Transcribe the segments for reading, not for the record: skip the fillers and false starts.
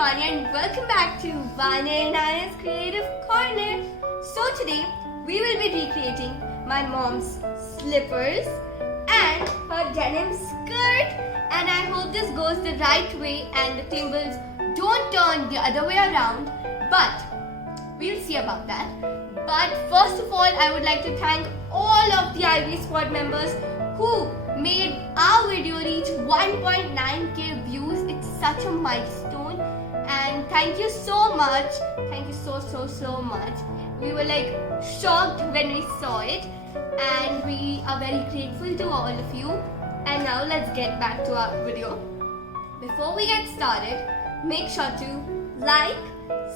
Vanya and welcome back to Vanya and Aya's Creative Corner. So today we will be recreating my mom's slippers and her denim skirt, and I hope this goes the right way and the tables don't turn the other way around, but we'll see about that. But first of all, I would like to thank all of the Ivy Squad members who made our video reach 1.9k views. It's such a milestone, and thank you so much. Thank you so much. We were like shocked when we saw it, and we are very grateful to all of you. And now let's get back to our video. Before we get started, make sure to like,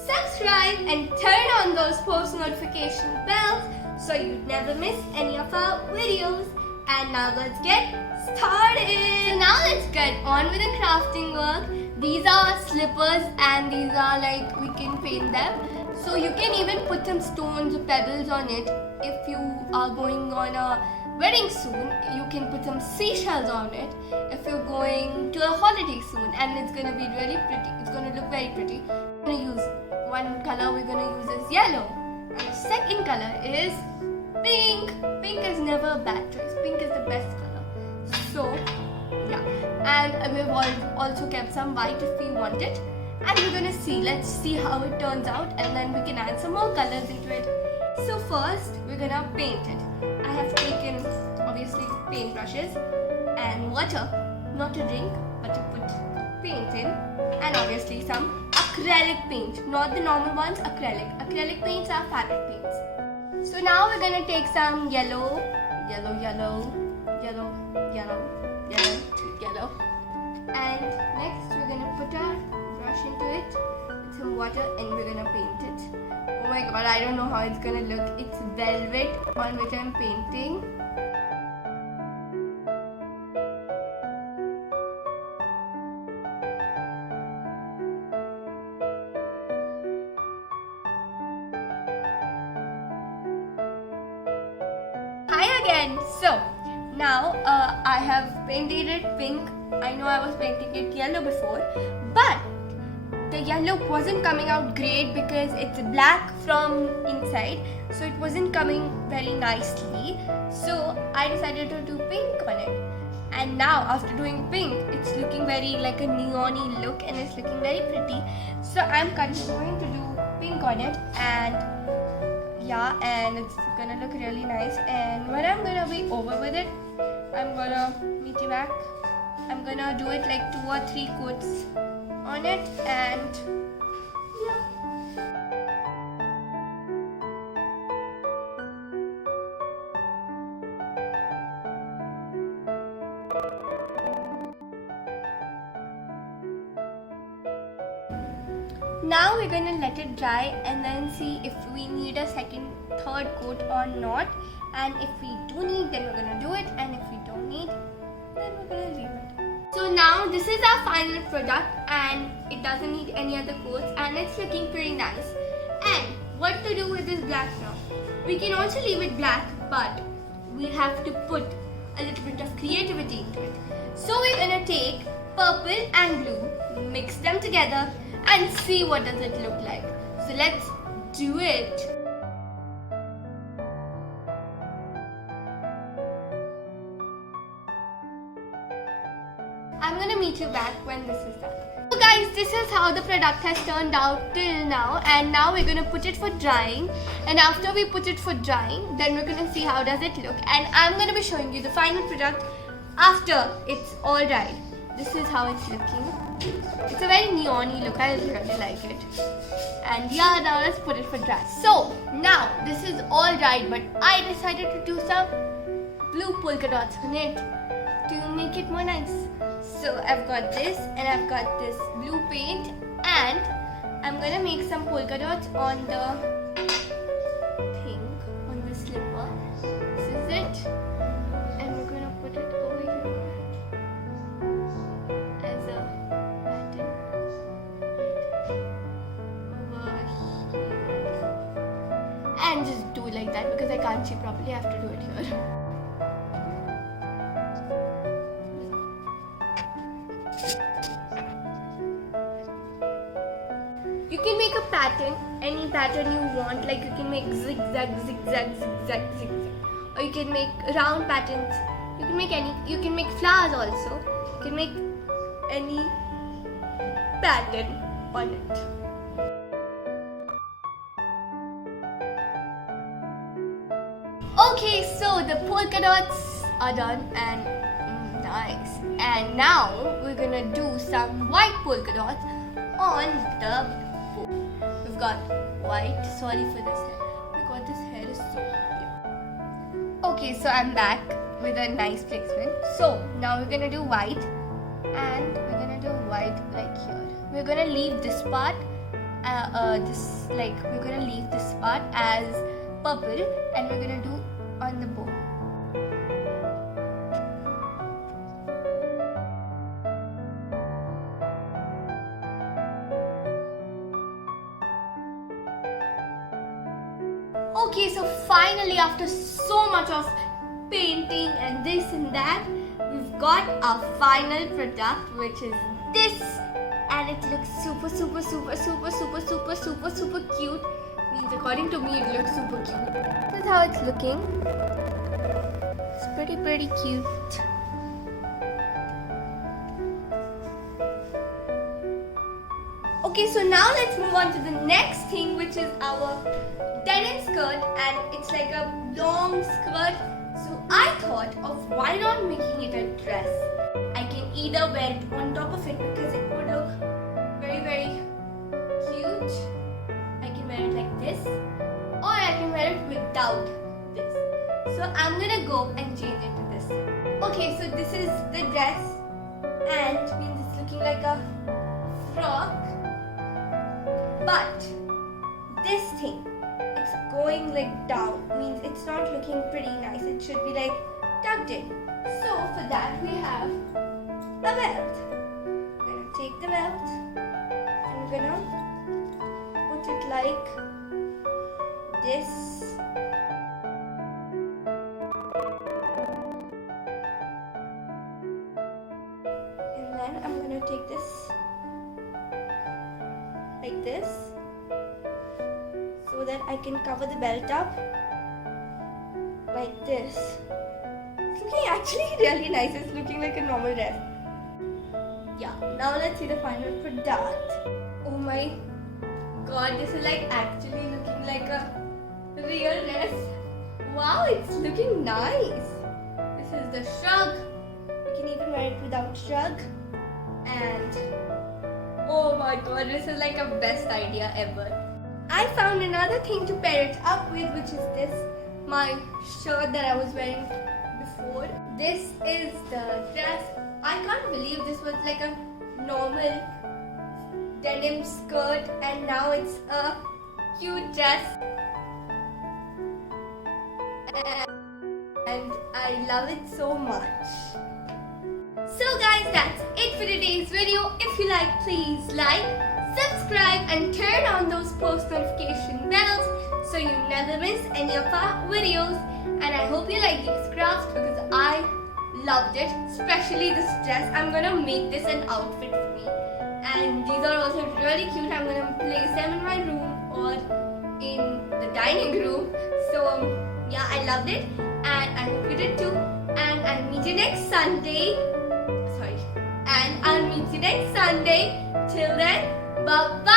subscribe and turn on those post notification bells so you never miss any of our videos. And now let's get started. So now let's get on with the crafting work. These are slippers and these are like, we can paint them. So you can even put some stones or pebbles on it. If you are going on a wedding soon, you can put some seashells on it. If you're going to a holiday soon, and it's gonna be really pretty, it's gonna look very pretty. We're gonna use one color, we're gonna use is yellow. And the second color is pink. Pink is never a bad choice. Pink is the best color. So yeah, and we've also kept some white if we want it. And we're gonna see, let's see how it turns out, and then we can add some more colors into it. So first, we're gonna paint it. I have taken, obviously, paint brushes and water, not to drink, but to put paint in, and obviously some acrylic paint, not the normal ones, acrylic. Acrylic paints are fabric paints. So now we're gonna take some yellow, and next we're gonna put our brush into it with some water and we're gonna paint it. Oh my god, I don't know how it's gonna look. It's velvet on which I'm painting. Hi again. So now I have painted it pink. I know I was painting it yellow before, but the yellow wasn't coming out great because it's black from inside, so it wasn't coming very nicely. So I decided to do pink on it, and now after doing pink, it's looking very like a neon-y look, and it's looking very pretty. So I'm continuing to do pink on it, and yeah, and it's gonna look really nice. And when I'm gonna be over with it, I'm gonna meet you back. I'm gonna do it like 2 or 3 coats on it, and yeah. Now we're gonna let it dry and then see if we need a second, third coat or not. And if we do need, then we're gonna do it, and if we don't need, then we're gonna leave it. So now this is our final product, and it doesn't need any other coats, and it's looking pretty nice. And what to do with this black now? We can also leave it black, but we have to put a little bit of creativity into it. So we're gonna take purple and blue, mix them together, and see what does it look like. So let's do it. I'm gonna meet you back when this is done. So guys, this is how the product has turned out till now, and now we're gonna put it for drying. And after we put it for drying, then we're gonna see how does it look. And I'm gonna be showing you the final product after it's all dried. This is how it's looking. It's a very neon-y look. I really like it. And yeah, now let's put it for dry. So now this is all dried, but I decided to do some blue polka dots on it to make it more nice. So I've got this, and I've got this blue paint, and I'm gonna make some polka dots on the thing, on the slipper. This is it, and we're gonna put it over here as a pattern. Over here, and just do it like that because I can't see properly. I have to do it here. You can make a pattern, any pattern you want, like you can make zigzag, zigzag, zigzag, zigzag. Or you can make round patterns. You can make any, you can make flowers also. You can make any pattern on it. Okay, so the polka dots are done and nice. And now we're gonna do some white polka dots on the board. We've got white. Sorry for this hair. Oh my god, this hair is so cute. Okay, so I'm back with a nice placement. So now we're gonna do white, and we're gonna do white like here. We're gonna leave this part, we're gonna leave this part as purple, and we're gonna do on the bow. Okay, so finally, after so much of painting and this and that, we've got our final product, which is this, and it looks super cute. Means according to me, it looks super cute. This is how it's looking. It's pretty cute. Okay, so now let's move on to the next thing, which is our denim skirt, and it's like a long skirt. So I thought of why not making it a dress. I can either wear it on top of it because it would look very cute. I can wear it like this, or I can wear it without this. So I'm gonna go and change it to this. Okay, so this is the dress, and means it's looking like a frock. But this thing, it's going like down, means it's not looking pretty nice. It should be like tucked in. So for that we have a belt. We're gonna take the belt and we're gonna put it like this. And then I'm gonna take this like this, so that I can cover the belt up like this. It's looking actually really nice. It's looking like a normal dress. Yeah, now let's see the final product. Oh my god, this is like actually looking like a real dress. Wow, it's looking nice. This is the shrug. You can even wear it without shrug. And oh my god, this is like a best idea ever. I found another thing to pair it up with, which is this, my shirt that I was wearing before. This is the dress. I can't believe this was like a normal denim skirt and now it's a cute dress. And I love it so much. So guys, that's it for today's video. If you like, please like, subscribe and turn on those post notification bells so you never miss any of our videos. And I hope you like these crafts because I loved it, especially this dress. I'm gonna make this an outfit for me. And these are also really cute. I'm gonna place them in my room or in the dining room. So yeah, I loved it and I hope you did too. And I'll meet you next Sunday. And I'll meet you next Sunday. Till then, bye-bye.